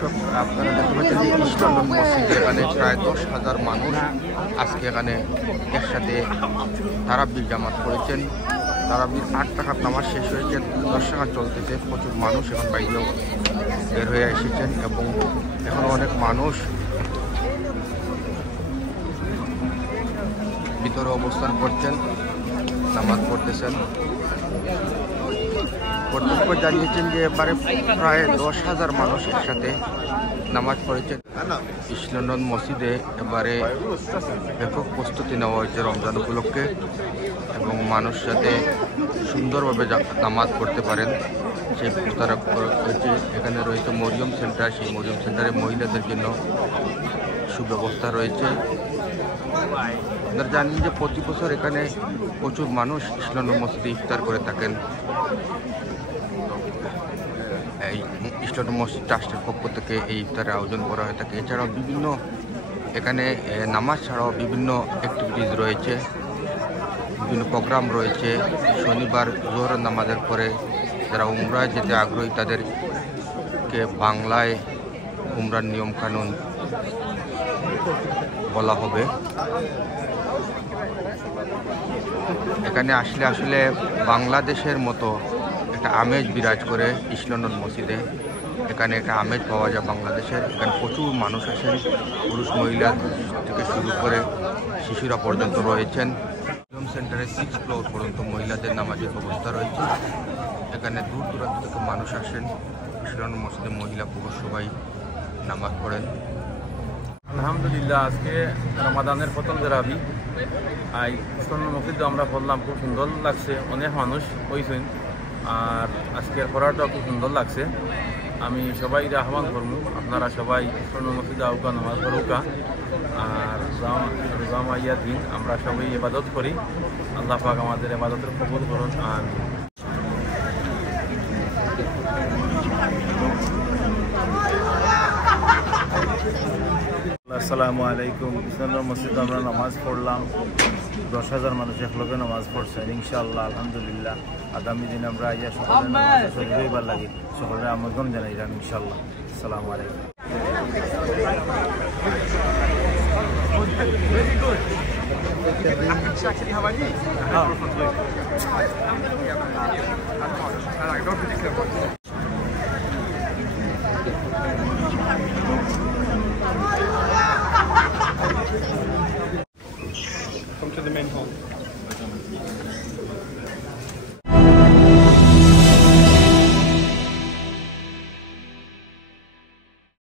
দর্শক, আপনারা দেখতে পাচ্ছেন যে ইস্ট লন্ডন মসজিদে এখানে প্রায় 10,000 মানুষ আজকে এখানে একসাথে তারাবির জামাত করেছেন। তারাবির 8 রাকাত নামাজ শেষ হয়েছে, 10 রাকাত চলতেছে। প্রচুর মানুষ এখন বাইরেও বের হয়ে এসেছেন এবং এখন অনেক মানুষ ভিতরে অবস্থান করছেন, নামাজ পড়তেছেন। কর্তৃপক্ষ জানিয়েছেন যে এবারে প্রায় 10,000 মানুষ একসাথে নামাজ পড়েছেন ইস্ট লন্ডন মসজিদে। এবারে ব্যাপক প্রস্তুতি নেওয়া হয়েছে রমজান উপলক্ষে এবং মানুষ যাতে সুন্দরভাবে নামাজ পড়তে পারেন সেই প্রস্তাব হয়েছে। এখানে রয়েছে মরিয়ম সেন্টার, সেই মরিয়ম সেন্টারে মহিলাদের জন্য সুব্যবস্থা রয়েছে। আপনারা জানেন যে প্রতি বছর এখানে প্রচুর মানুষ ইস্ট লন্ডন মসজিদে ইফতার করে থাকেন। এই ইস্ট লন্ডন মসজিদ ট্রাস্টের পক্ষ থেকে এই ইফতারের আয়োজন করা হয়ে থাকে। এছাড়াও বিভিন্ন এখানে নামাজ ছাড়াও বিভিন্ন অ্যাক্টিভিটিস রয়েছে, বিভিন্ন প্রোগ্রাম রয়েছে। শনিবার জোহরের নামাজের পরে যারা উমরায় যেতে আগ্রহী তাদেরকে বাংলায় উমরার নিয়মকানুন বলা হবে। এখানে আসলে বাংলাদেশের মতো একটা আমেজ বিরাজ করে ইস্ট লন্ডন মসজিদে। এখানে একটা আমেজ পাওয়া যায় বাংলাদেশের। এখানে প্রচুর মানুষ আসেন, পুরুষ মহিলা থেকে শুরু করে শিশুরা পর্যন্ত রয়েছেন। মরিয়ম সেন্টারে 6 ফ্লোর পর্যন্ত মহিলাদের নামাজের ব্যবস্থা রয়েছে। এখানে দূর দূরান্ত থেকে মানুষ আসেন, ইস্ট লন্ডন মসজিদে মহিলা পুরুষ সবাই নামাজ পড়েন। আলহামদুলিল্লাহ, আজকে রমাদানের প্রথম তারাবি ইস্ট লন্ডন মসজিদে আমরা পড়লাম, খুব সুন্দর লাগছে। অনেক মানুষ হয়েছেন আর আজকের পড়াটা খুব সুন্দর লাগছে। আমি সবাই আহ্বান করবো আপনারা সবাই ইস্ট লন্ডন মসজিদে আউকা নামাজ পড়ুকা আর রোজা মাইয়া দিন আমরা সবাই ইবাদত করি। আল্লাহ পাক আমাদের ইবাদতের কবুল করুন। আর আসসালামু আলাইকুম। ইস্ট লন্ডন মসজিদে আমরা নামাজ পড়লাম, 10,000 মানুষ একলগে নামাজ পড়ছেন ইনশাআল্লাহ। আলহামদুলিল্লাহ, আগামী দিন আমরা ইয়া সকলের নামাজ হইবার লাগে সকলের আমন্ত্রণ জানাইলাম ইনশাআল্লাহ। আসসালামু আলাইকুম।